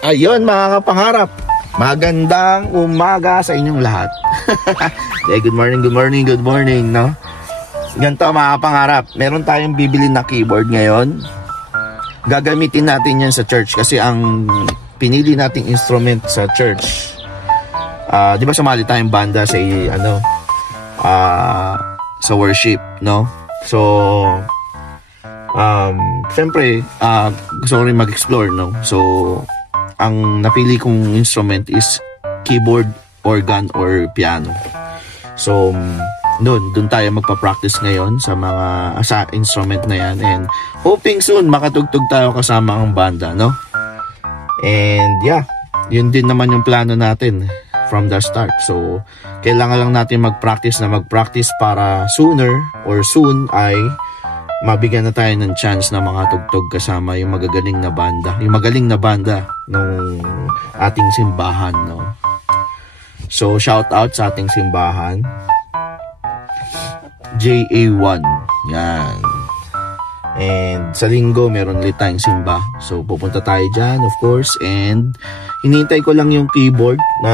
Ayun mga kapangarap, magandang umaga sa inyong lahat. Good morning, no? Ganito mga kapangarap, meron tayong bibili na keyboard ngayon. Gagamitin natin yan sa church kasi ang pinili nating instrument sa church, di ba sumali tayong banda sa sa worship, no? So siyempre gusto ko rin mag-explore, no? So ang napili kong instrument is keyboard, organ, or piano. So doon tayo magpa-practice ngayon sa mga instrument na yan, and hoping soon makatugtog tayo kasama ang banda, no? And yeah, yun din naman yung plano natin from the start. So kailangan lang natin mag-practice para sooner or soon ay mabigyan na tayo ng chance na makatugtog kasama yung magaling na banda ng ating simbahan, no? So shout out sa ating simbahan, JA1, yan. And sa linggo meron ulit tayong simba, so pupunta tayo dyan, of course. And hinihintay ko lang yung keyboard na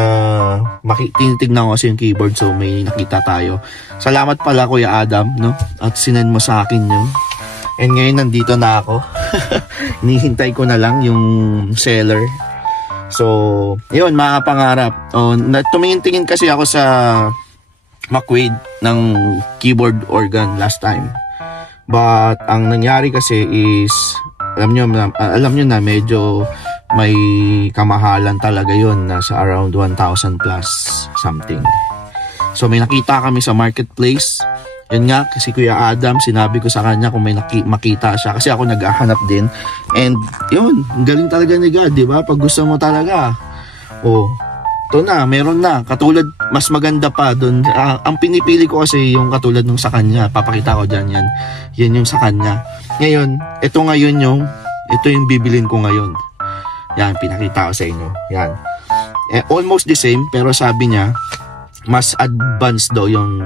tinitignan ko kasi yung keyboard, so may nakita tayo. Salamat pala Kuya Adam, no? At sinend mo sa akin yun. And ngayon nandito na ako. Hinihintay ko na lang yung seller. So yun mga pangarap, tumingin-tingin kasi ako sa McQuaid ng keyboard organ last time. But ang nangyari kasi is alam nyo na medyo may kamahalan talaga yon, nasa around 1,000 plus something. So may nakita kami sa marketplace. Yun nga, kasi Kuya Adam, sinabi ko sa kanya kung may makita siya, kasi ako naghahanap din. And yun, galing talaga ni God, di ba? Pag gusto mo talaga, ito na, meron na. Katulad, mas maganda pa doon. Ang pinipili ko kasi yung katulad nung sa kanya. Papakita ko dyan yan. Yan yung sa kanya. Ngayon, ito yung bibilin ko ngayon. Yan, pinakita ko sa inyo. Yan. Almost the same, pero sabi niya, mas advanced daw yung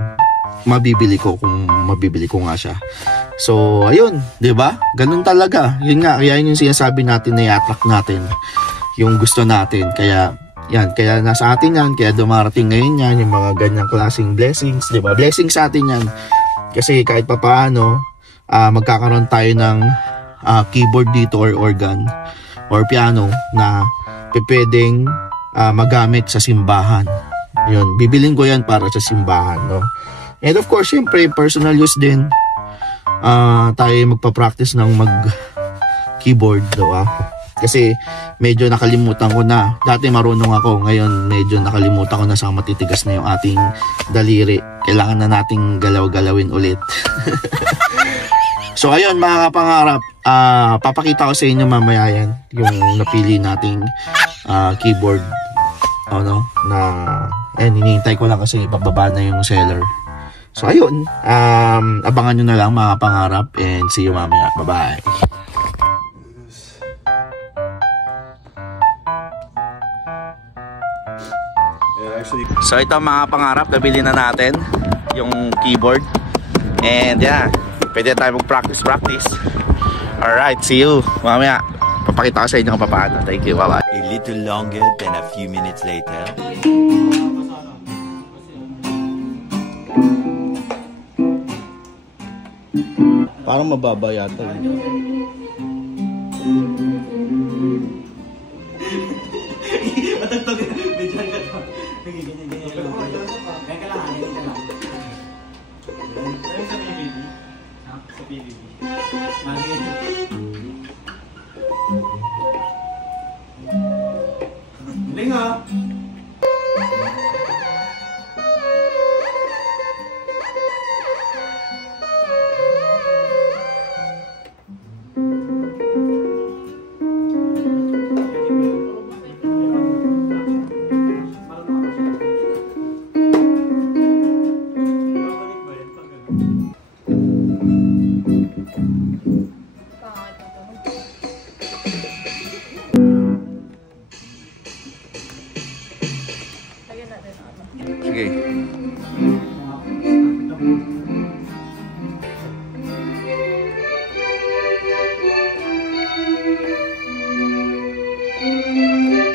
mabibili ko kung mabibili ko nga siya. So, ayun, 'di ba? Ganun talaga. Yun nga, kaya yun yung sinasabi natin na i-attract natin yung gusto natin. Kaya nasa atin yan, kaya dumarating ngayon yan, yung mga ganyang klaseng blessings, 'di ba? Blessings sa atin yan. Kasi kahit papaano, magkakaroon tayo ng keyboard dito or organ or piano na pwedeng magamit sa simbahan. Yun, bibilin ko yan para sa simbahan, no? And of course, syempre, personal use din. Tayo magpa-practice ng mag-keyboard, diba? Kasi medyo nakalimutan ko na. Dati marunong ako, ngayon medyo nakalimutan ko na sa matitigas na yung ating daliri. Kailangan na nating galaw-galawin ulit. So ayun mga kapangarap, papakita ko sa inyo mamaya yan, yung napili nating keyboard. Hinihintay ko lang kasi bababa na yung seller. So ayun, abangan nyo na lang mga pangarap, and see you mamaya. Bye-bye. So ito mga pangarap, nabili na natin yung keyboard. And yeah, pwede tayo mag-practice. Alright, see you mamaya. Papakita ko sa inyo kung paano. Thank you, bye-bye. A little longer than a few minutes later. Parang mababa yata yun. Matagtog. Medyan ka to. Ganyan. Kaya ka lang, ganyan ka lang. Sa PBB? Sa PBB. Hindi nga. Thank you.